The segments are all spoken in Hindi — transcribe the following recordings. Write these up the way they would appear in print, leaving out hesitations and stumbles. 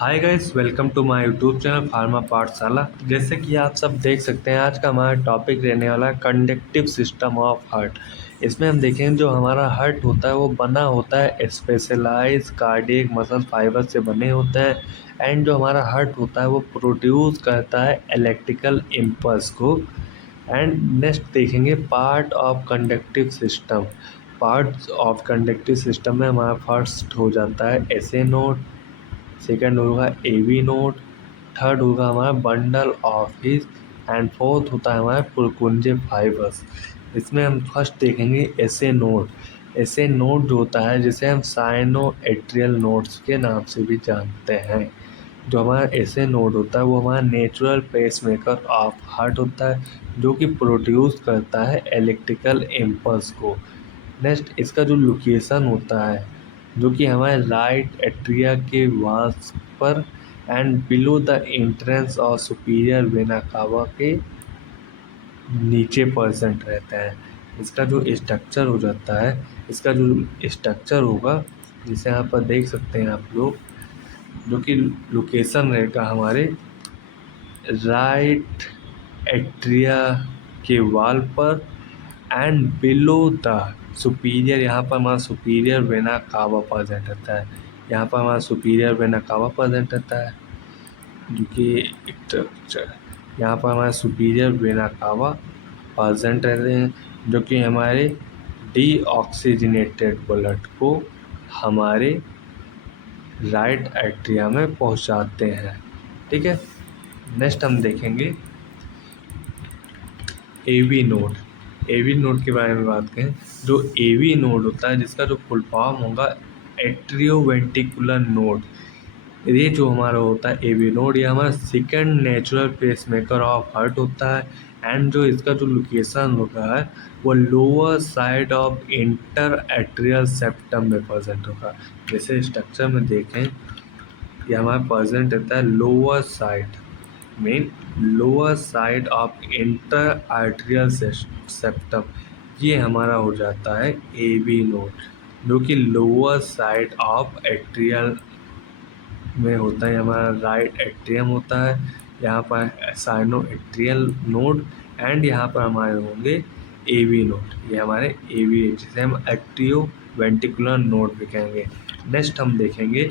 Hi guys, welcome to my YouTube channel pharma Pathshala. जैसे कि आप सब देख सकते हैं, आज का हमारा टॉपिक रहने वाला है कंडक्टिव सिस्टम ऑफ हार्ट। इसमें हम देखेंगे जो हमारा हार्ट होता है वो बना होता है स्पेशलाइज कार्डियक मसल फाइबर से बने होते हैं। एंड जो हमारा हार्ट होता है वो प्रोड्यूस करता है इलेक्ट्रिकल इम्पल्स को। एंड नेक्स्ट देखेंगे part of conductive system. Parts of conductive system में हमारा फर्स्ट हो जाता है एसए नोड, सेकंड होगा एवी नोड, थर्ड होगा हमारा bundle of his, and fourth होता है हमारा पुरकुंजे फाइबर्स। इसमें हम फर्स्ट देखेंगे एसे नोड। एसे नोड जो होता है जिसे हम साइनो एट्रियल नोड्स के नाम से भी जानते हैं। जो हमारा एसे नोड होता है वो हमारा नेचुरल पेसमेकर ऑफ हार्ट होता है, जो कि प्रोड्यूस करता है इलेक्ट्रिकल इम्पल्स को। नेक्स्ट इसका जो लोकेशन होता है जो कि हमारे राइट एट्रिया के वाल्स पर एंड बिलो द एंट्रेंस और सुपीरियर वेना कावा के नीचे परसेंट रहता है। इसका जो स्ट्रक्चर हो जाता है, इसका जो स्ट्रक्चर होगा जिसे यहाँ पर देख सकते हैं आप लोग, जो कि लोकेशन रहेगा हमारे राइट एट्रिया के वाल पर एंड बिलो द सुपीरियर। यहाँ पर हमारा सुपीरियर वेना कावा प्रेजेंट रहता है। यहाँ पर हमारा सुपीरियर वेना कावा प्रेजेंट रहता है, जो कि स्ट्रक्चर यहाँ पर हमारा सुपीरियर वेना कावा प्रेजेंट रहते हैं, जो कि हमारे डीऑक्सीजनेटेड ब्लड को हमारे राइट एट्रिया में पहुँचाते हैं। ठीक है, नेक्स्ट हम देखेंगे एवी नोड। एवी नोड के बारे में बात करें, जो एवी नोड होता है जिसका जो फुल फॉर्म होगा एट्रियोवेंटिकुलर नोड। ये जो हमारा होता है एवी नोड, ये हमारा second natural pacemaker of heart होता है। एंड जो इसका जो लोकेशन होता है वो lower side of inter atrial septum में प्रेजेंट होगा। जैसे स्ट्रक्चर में देखें, ये हमारा प्रेजेंट रहता है lower side, main lower side of inter atrial septum. ये हमारा हो जाता है एवी नोड, जो कि लोअर साइड ऑफ एट्रियल में होता है। हमारा राइट एट्रियम होता है, यहाँ पर साइनो एट्रियल नोड, एंड यहाँ पर हमारे होंगे एवी नोड। ये हमारे एवी जिसे हम एट्रियो वेंटिकुलर नोड भी कहेंगे। नेक्स्ट हम देखेंगे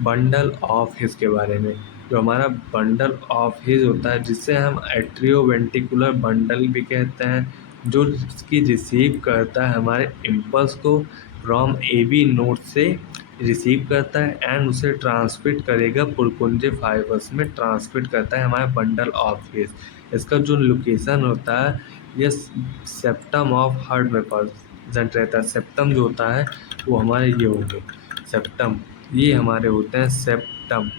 बंडल ऑफ हिस के बारे में। जो हमारा बंडल ऑफ हिज होता है जिसे हम एट्रियोवेंटिकुलर बंडल भी कहते हैं, जो इसकी रिसीव करता है हमारे इम्पल्स को फ्रॉम एवी नोड से रिसीव करता है एंड उसे ट्रांसमिट करेगा पुरकुंजे फाइबर्स में, ट्रांसमिट करता है हमारा बंडल ऑफ हिज। इसका जो लोकेशन होता है ये सेप्टम ऑफ हार्ट में प्रेजेंट रहता है। सेप्टम जो होता है वो हमारे ये होंगे सेप्टम, ये हमारे होते हैं सेप्टम।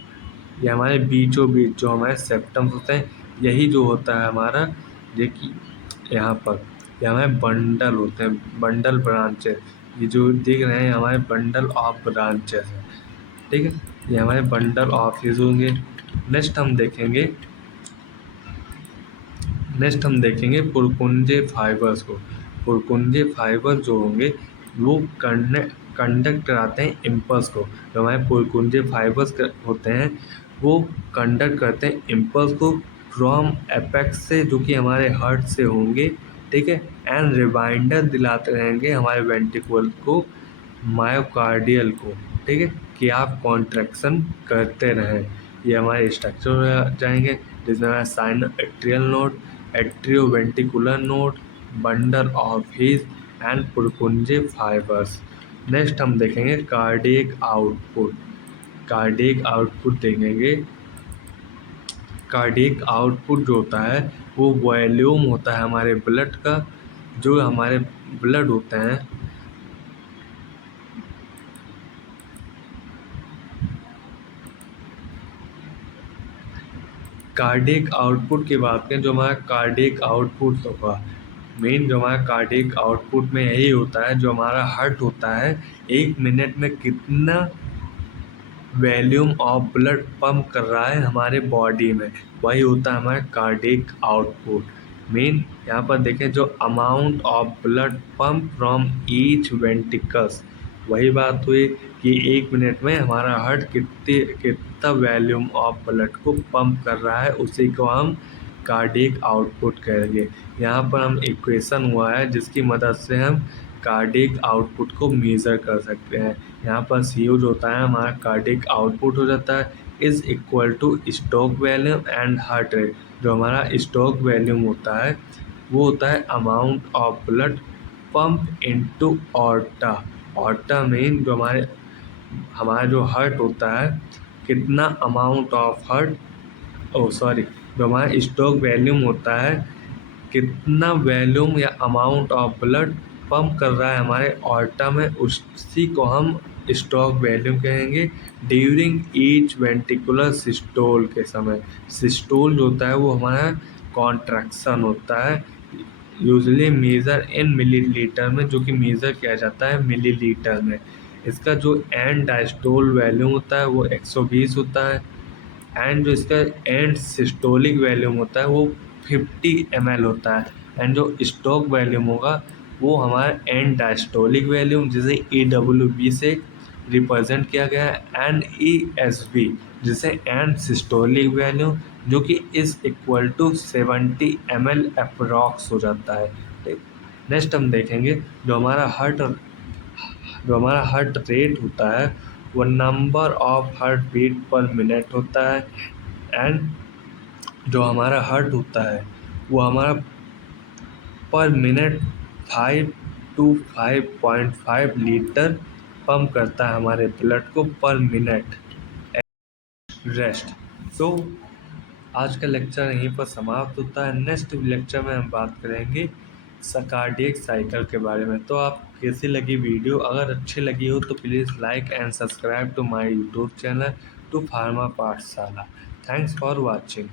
ये हमारे बीचों बीच जो हमारे सेप्टम्स होते हैं, यही जो होता है हमारा, देखिए यहाँ पर ये हमारे बंडल होते हैं, बंडल ब्रांचेस। ये जो देख रहे हैं हमारे बंडल ऑफ ब्रांचेस हैं। ठीक है, ये हमारे बंडल ऑफ हिज होंगे। नेक्स्ट हम देखेंगे पुरकुंजे फाइबर्स को। पुरकुंजे फाइबर जो होंगे वो कंडक्ट कराते हैं इम्पल्स को। जो हमारे पुरकुंजे फाइबर्स होते हैं वो कंडक्ट करते हैं इम्पल्स को फ्रॉम एपेक्स से, जो कि हमारे हार्ट से होंगे। ठीक है, एंड रिमाइंडर दिलाते रहेंगे हमारे वेंट्रिकल को, मायोकार्डियल को। ठीक है, कि आप कॉन्ट्रैक्शन करते रहें। ये हमारे स्ट्रक्चर हो जाएंगे, जिसमें हमारा sinoatrial node, atrioventricular node, bundle of His and Purkinje fibres. Next हम देखेंगे कार्डियक आउटपुट। कार्डियक आउटपुट देखेंगे। कार्डियक आउटपुट जो होता है वो वॉल्यूम होता है हमारे ब्लड का। जो हमारे ब्लड होते हैं कार्डियक आउटपुट की बात करें, जो हमारा कार्डियक आउटपुट होगा, मेन जो हमारा कार्डियक आउटपुट में यही होता है, जो हमारा हार्ट होता है 1 मिनट में कितना वॉल्यूम ऑफ ब्लड पंप कर रहा है हमारे बॉडी में, वही होता है हमारा कार्डियक आउटपुट। मेन यहाँ पर देखें, जो amount of blood pump from each ventricles, वही बात हुई कि 1 मिनट में हमारा हार्ट कितना वॉल्यूम ऑफ ब्लड को पंप कर रहा है, उसी को हम कार्डियक आउटपुट कहेंगे। यहाँ पर हम इक्वेशन हुआ है जिसकी मदद से हम कार्डियक आउटपुट को मेज़र कर सकते हैं। यहाँ पर सी यू जो होता है हमारा कार्डियक आउटपुट हो जाता है is equal two stroke volume and heart rate. जो हमारा स्ट्रोक वॉल्यूम होता है वो होता है amount of blood pump into aorta. Aorta mean जो हमारा जो हार्ट होता है कितना अमाउंट ऑफ जो हमारा स्ट्रोक वॉल्यूम होता है कितना वॉल्यूम या अमाउंट ऑफ ब्लड पंप कर रहा है हमारे ऑर्टा में, उसी को हम स्ट्रोक वॉल्यूम कहेंगे ड्यूरिंग ईच वेंट्रिकुलर सिस्टोल के समय। सिस्टोल जो होता है वो हमारा कॉन्ट्रैक्शन होता है, यूजली मेज़र इन मिलीलीटर में, जो कि मेज़र किया जाता है मिलीलीटर में। इसका जो एंड डायस्टोल वॉल्यूम होता है वो 120 होता है एंड जो इसका एंड सिस्टोलिक वॉल्यूम होता है वो 50 ml होता है एंड जो स्ट्रोक वॉल्यूम होगा वो हमारा एंड डायस्टोलिक वॉल्यूम जिसे EWB से रिप्रेजेंट किया गया है एंड ESV जिसे एंड सिस्टोलिक वॉल्यूम जो कि is equal to 70 ml approx हो जाता है। ठीक, नेक्स्ट हम देखेंगे जो हमारा हार्ट रेट होता है वो number of heart beat per minute होता है एंड जो हमारा हार्ट होता है वो हमारा पर मिनट 5 to 5.5 लीटर पंप करता है हमारे ब्लड को पर मिनट। रेस्ट। तो आज का लेक्चर यहीं पर समाप्त होता है। नेक्स्ट लेक्चर में हम बात करेंगे कार्डियक साइकिल के बारे में। तो आप कैसी लगी वीडियो? अगर अच्छी लगी हो तो please like and subscribe to my YouTube channel to Pharma Pathshala. Thanks for watching.